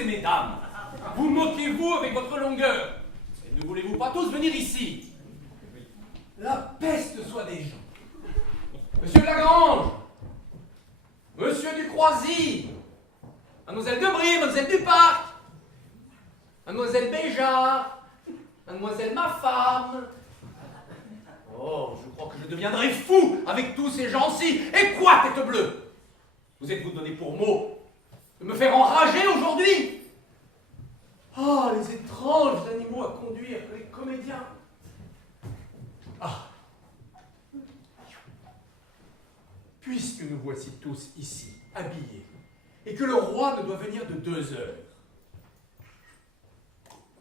et mesdames, vous moquez-vous avec votre longueur. Et ne voulez-vous pas tous venir ici? La peste soit des gens. Monsieur de Lagrange, Monsieur du Croisy, Mademoiselle Debris, Mademoiselle Duparc, Mademoiselle Béjart, Mademoiselle ma femme. Oh, je crois que je deviendrai fou avec tous ces gens-ci. Et quoi, tête bleue? Vous êtes-vous donné pour mot de me faire enrager aujourd'hui? Ah, les étranges animaux à conduire que les comédiens. Ah. Puisque nous voici tous ici, habillés, et que le roi ne doit venir de 2 heures,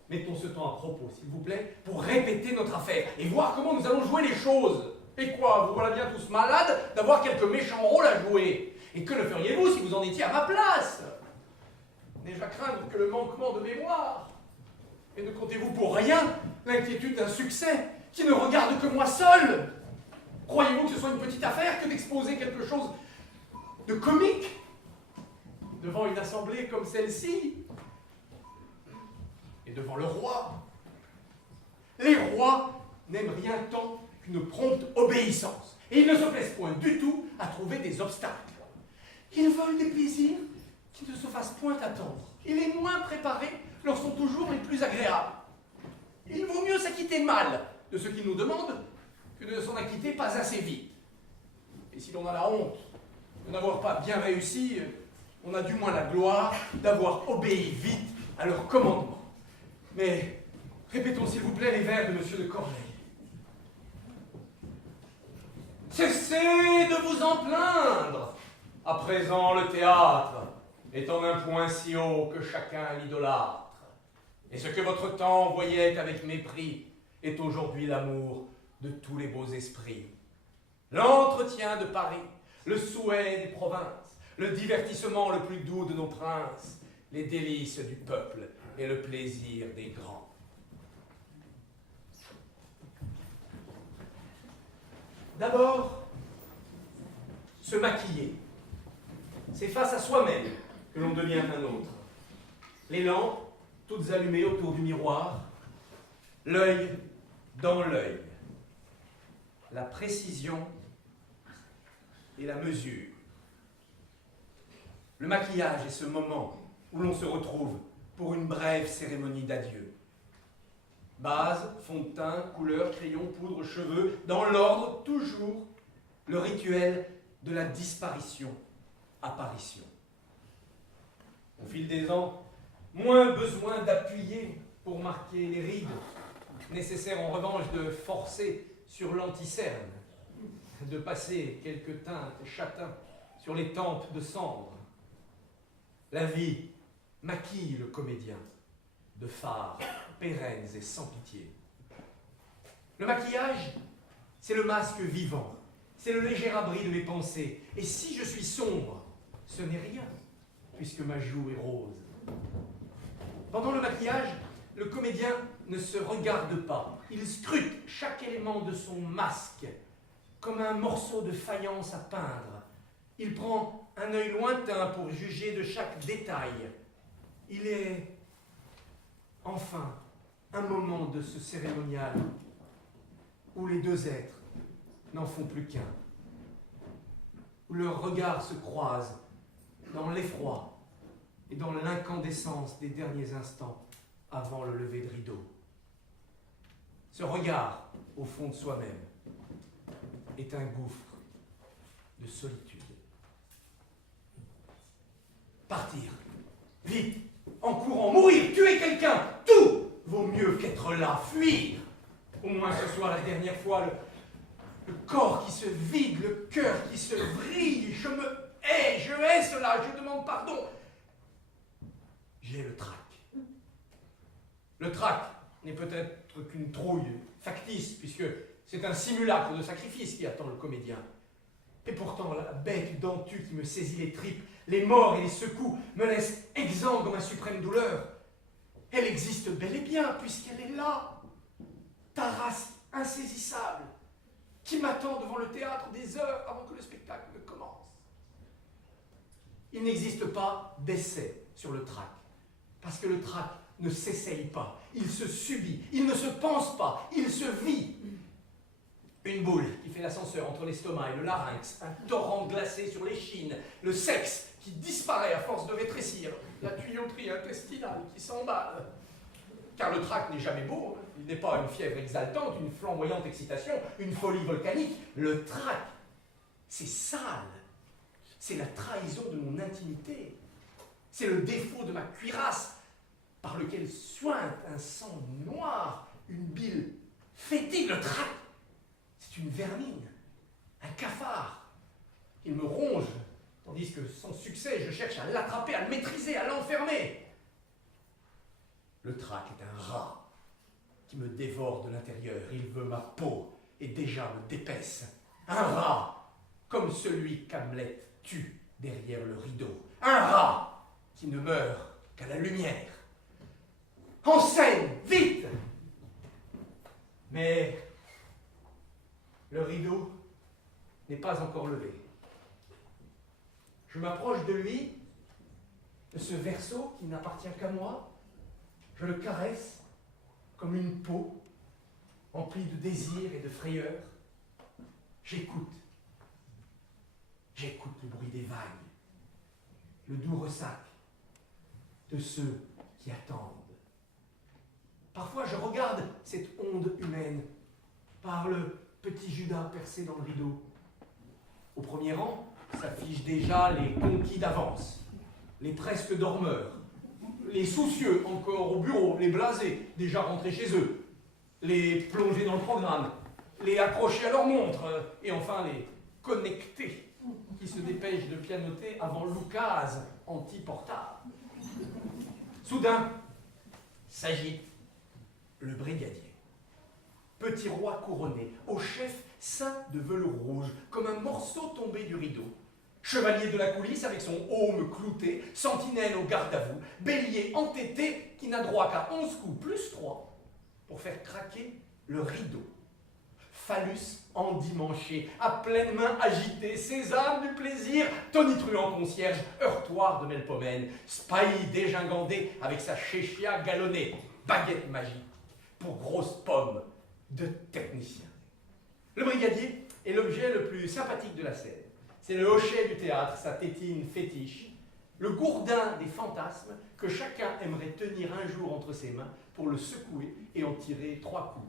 mettons ce temps à propos, s'il vous plaît, pour répéter notre affaire et voir comment nous allons jouer les choses. Et quoi, vous voilà bien tous malades d'avoir quelques méchants rôles à jouer. Et que le feriez-vous si vous en étiez à ma place? N'ai-je à craindre que le manquement de mémoire? Et ne comptez-vous pour rien l'inquiétude d'un succès qui ne regarde que moi seul? Croyez-vous que ce soit une petite affaire que d'exposer quelque chose de comique devant une assemblée comme celle-ci? Et devant le roi. Les rois n'aiment rien tant qu'une prompte obéissance. Et ils ne se plaisent point du tout à trouver des obstacles. Ils veulent des plaisirs qui ne se fassent point attendre. Et les moins préparés leur sont toujours les plus agréables. Il vaut mieux s'acquitter mal de ce qu'ils nous demandent que de s'en acquitter pas assez vite. Et si l'on a la honte de n'avoir pas bien réussi, on a du moins la gloire d'avoir obéi vite à leurs commandements. Mais répétons s'il vous plaît les vers de Monsieur de Corneille. Cessez de vous en plaindre. À présent le théâtre est en un point si haut que chacun l'idolâtre. Et ce que votre temps voyait avec mépris est aujourd'hui l'amour de tous les beaux esprits. L'entretien de Paris, le souhait des provinces, le divertissement le plus doux de nos princes, les délices du peuple et le plaisir des grands. D'abord, se maquiller. C'est face à soi-même que l'on devient un autre. Les lampes, toutes allumées autour du miroir, l'œil dans l'œil. La précision et la mesure. Le maquillage est ce moment où l'on se retrouve pour une brève cérémonie d'adieu. Base, fond de teint, couleur, crayon, poudre, cheveux, dans l'ordre, toujours, le rituel de la disparition-apparition. Au fil des ans, moins besoin d'appuyer pour marquer les rides, nécessaire en revanche de forcer sur l'anticerne, de passer quelques teintes châtains sur les tempes de cendre. La vie maquille le comédien de fards pérennes et sans pitié. Le maquillage, c'est le masque vivant, c'est le léger abri de mes pensées. Et si je suis sombre, ce n'est rien, puisque ma joue est rose. Pendant le maquillage, le comédien ne se regarde pas. Il scrute chaque élément de son masque, comme un morceau de faïence à peindre. Il prend un œil lointain pour juger de chaque détail. Il est, enfin, un moment de ce cérémonial où les deux êtres n'en font plus qu'un, où leurs regards se croisent dans l'effroi et dans l'incandescence des derniers instants avant le lever de rideau. Ce regard au fond de soi-même est un gouffre de solitude. Partir, vite, en courant, mourir, tuer quelqu'un, tout vaut mieux qu'être là, fuir. Au moins ce soit la dernière fois, le corps qui se vide, le cœur qui se vrille. Je hais cela, je demande pardon. J'ai le trac. Le trac n'est peut-être qu'une trouille factice, puisque c'est un simulacre de sacrifice qui attend le comédien. Et pourtant, la bête dentue qui me saisit les tripes, les morts et les secoues, me laisse exsangue dans ma suprême douleur. Elle existe bel et bien, puisqu'elle est là, ta race insaisissable, qui m'attend devant le théâtre des heures avant que le spectacle ne commence. Il n'existe pas d'essai sur le trac. Parce que le trac ne s'essaye pas, il se subit, il ne se pense pas, il se vit. Une boule qui fait l'ascenseur entre l'estomac et le larynx, un torrent glacé sur l'échine, le sexe qui disparaît à force de rétrécir, la tuyauterie intestinale qui s'emballe. Car le trac n'est jamais beau, il n'est pas une fièvre exaltante, une flamboyante excitation, une folie volcanique. Le trac, c'est sale, c'est la trahison de mon intimité, c'est le défaut de ma cuirasse par lequel sointe un sang noir, une bile fétide. Le trac, c'est une vermine, un cafard. Il me ronge, tandis que sans succès, je cherche à l'attraper, à le maîtriser, à l'enfermer. Le trac est un rat qui me dévore de l'intérieur. Il veut ma peau et déjà me dépaisse. Un rat comme celui qu'Hamlet tue derrière le rideau. Un rat qui ne meurt qu'à la lumière. En scène, vite! Mais le rideau n'est pas encore levé. Je m'approche de lui, de ce verso qui n'appartient qu'à moi. Je le caresse comme une peau emplie de désir et de frayeur. J'écoute. J'écoute le bruit des vagues, le doux ressac de ceux qui attendent. Parfois, je regarde cette onde humaine par le petit Judas percé dans le rideau. Au premier rang s'affichent déjà les conquis d'avance, les presque dormeurs, les soucieux encore au bureau, les blasés déjà rentrés chez eux, les plongés dans le programme, les accrochés à leur montre, et enfin les connectés qui se dépêchent de pianoter avant l'oukase anti-portable. Soudain, s'agite le brigadier. Petit roi couronné, au chef ceint de velours rouge, comme un morceau tombé du rideau. Chevalier de la coulisse avec son aume clouté, sentinelle au garde à vous, bélier entêté qui n'a droit qu'à 11 coups plus 3 pour faire craquer le rideau. Phallus endimanché, à pleine main agité, sésame du plaisir, tonitruant concierge, heurtoir de Melpomène, Spahi dégingandé avec sa chéchia galonnée, baguette magique pour grosses pommes de technicien. Le brigadier est l'objet le plus sympathique de la scène. C'est le hochet du théâtre, sa tétine fétiche, le gourdin des fantasmes que chacun aimerait tenir un jour entre ses mains pour le secouer et en tirer 3 coups.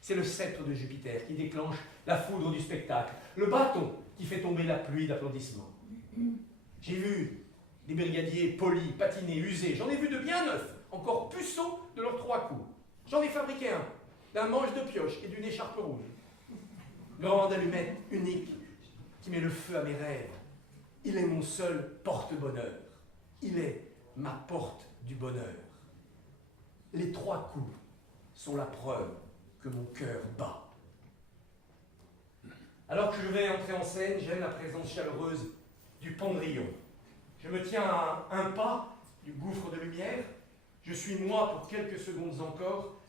C'est le sceptre de Jupiter qui déclenche la foudre du spectacle, le bâton qui fait tomber la pluie d'applaudissements. J'ai vu des brigadiers polis, patinés, usés, j'en ai vu de bien neufs, encore puceaux de leurs 3 coups. J'en ai fabriqué un, d'un manche de pioche et d'une écharpe rouge. Grande allumette unique qui met le feu à mes rêves. Il est mon seul porte-bonheur. Il est ma porte du bonheur. Les 3 coups sont la preuve que mon cœur bat. Alors que je vais entrer en scène, j'aime la présence chaleureuse du Pendrillon. Je me tiens à un pas du gouffre de lumière. Je suis moi pour quelques secondes encore,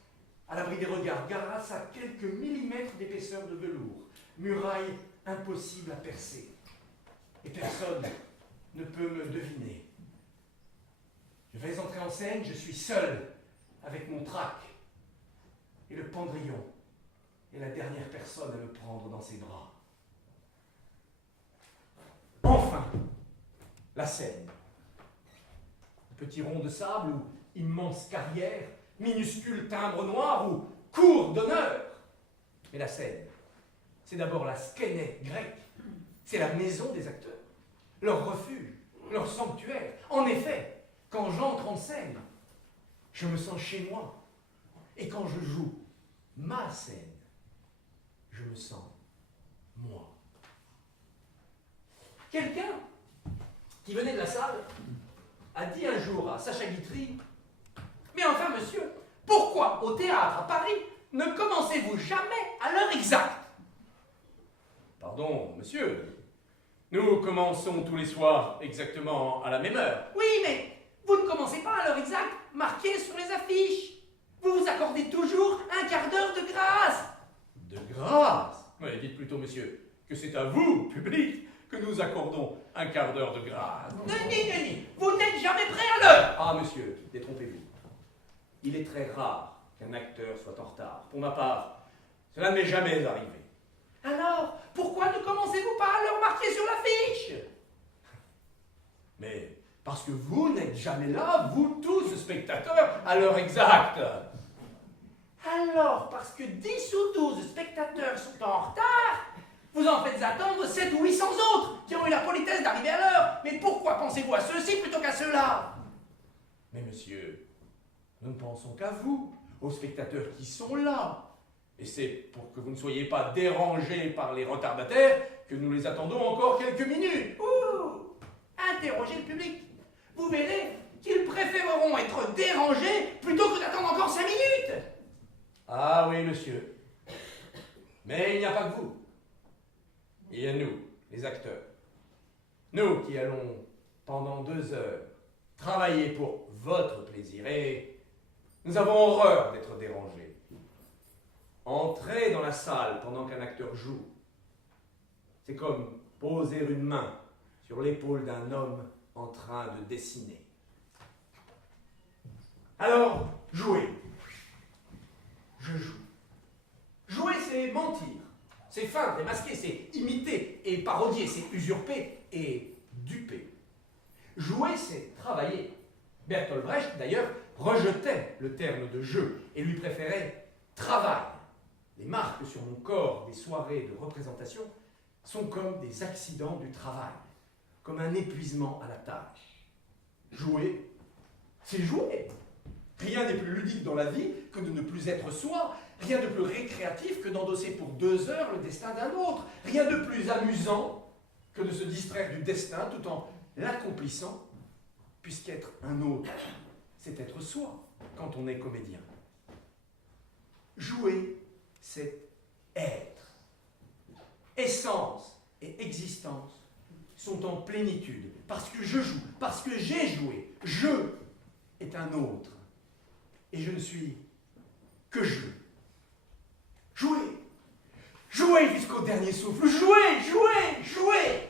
à l'abri des regards, grâce à quelques millimètres d'épaisseur de velours, muraille impossible à percer. Et personne ne peut me deviner. Je vais entrer en scène, je suis seul avec mon trac. Et le Pendrillon est la dernière personne à me prendre dans ses bras. Enfin, la scène. Petit rond de sable ou immense carrière, minuscule timbre noir ou cour d'honneur. Mais la scène, c'est d'abord la skéné grecque. C'est la maison des acteurs, leur refuge, leur sanctuaire. En effet, quand j'entre en scène, je me sens chez moi. Et quand je joue ma scène, je me sens moi. Quelqu'un qui venait de la salle a dit un jour à Sacha Guitry: « Mais enfin, monsieur, pourquoi au théâtre à Paris ne commencez-vous jamais à l'heure exacte ?»« Pardon, monsieur, nous commençons tous les soirs exactement à la même heure. »« Oui, mais vous ne commencez pas à l'heure exacte marquée sur les affiches. Vous vous accordez toujours un quart d'heure de grâce. »« De grâce ? Mais dites plutôt, monsieur, que c'est à vous, public, que nous accordons un quart d'heure de grâce. Nenni, vous n'êtes jamais prêt à l'heure. Ah, monsieur, détrompez-vous. Il est très rare qu'un acteur soit en retard. Pour ma part, cela ne m'est jamais arrivé. Alors, pourquoi ne commencez-vous pas à le remarquer sur l'affiche? Mais parce que vous n'êtes jamais là, vous tous, spectateurs, à l'heure exacte. Alors, parce que 10 ou 12 spectateurs sont en retard, vous en faites attendre 7 ou 800 autres qui ont eu la politesse d'arriver à l'heure. Mais pourquoi pensez-vous à ceux-ci plutôt qu'à ceux-là? Mais monsieur, nous ne pensons qu'à vous, aux spectateurs qui sont là. Et c'est pour que vous ne soyez pas dérangés par les retardataires que nous les attendons encore quelques minutes. Ouh! Interrogez le public. Vous verrez qu'ils préféreront être dérangés plutôt que d'attendre encore 5 minutes. Ah oui, monsieur. Mais il n'y a pas que vous. Il y a nous, les acteurs. Nous qui allons, pendant 2 heures, travailler pour votre plaisir et nous avons horreur d'être dérangés. Entrer dans la salle pendant qu'un acteur joue, c'est comme poser une main sur l'épaule d'un homme en train de dessiner. Alors, jouez. Je joue. Jouer, c'est mentir. C'est feindre et masquer, c'est imiter et parodier, c'est usurper et duper. Jouer, c'est travailler. Bertolt Brecht, d'ailleurs, rejetait le terme de jeu et lui préférait travail. Les marques sur mon corps des soirées de représentation sont comme des accidents du travail, comme un épuisement à la tâche. Jouer, c'est jouer. Rien n'est plus ludique dans la vie que de ne plus être soi, rien de plus récréatif que d'endosser pour 2 heures le destin d'un autre, rien de plus amusant que de se distraire du destin tout en l'accomplissant, puisqu'être un autre, c'est être soi quand on est comédien. Jouer, c'est être. Essence et existence sont en plénitude, parce que je joue, parce que j'ai joué. Je est un autre, et je ne suis que je. Jouez, jouez jusqu'au dernier souffle, jouez, jouez, jouez.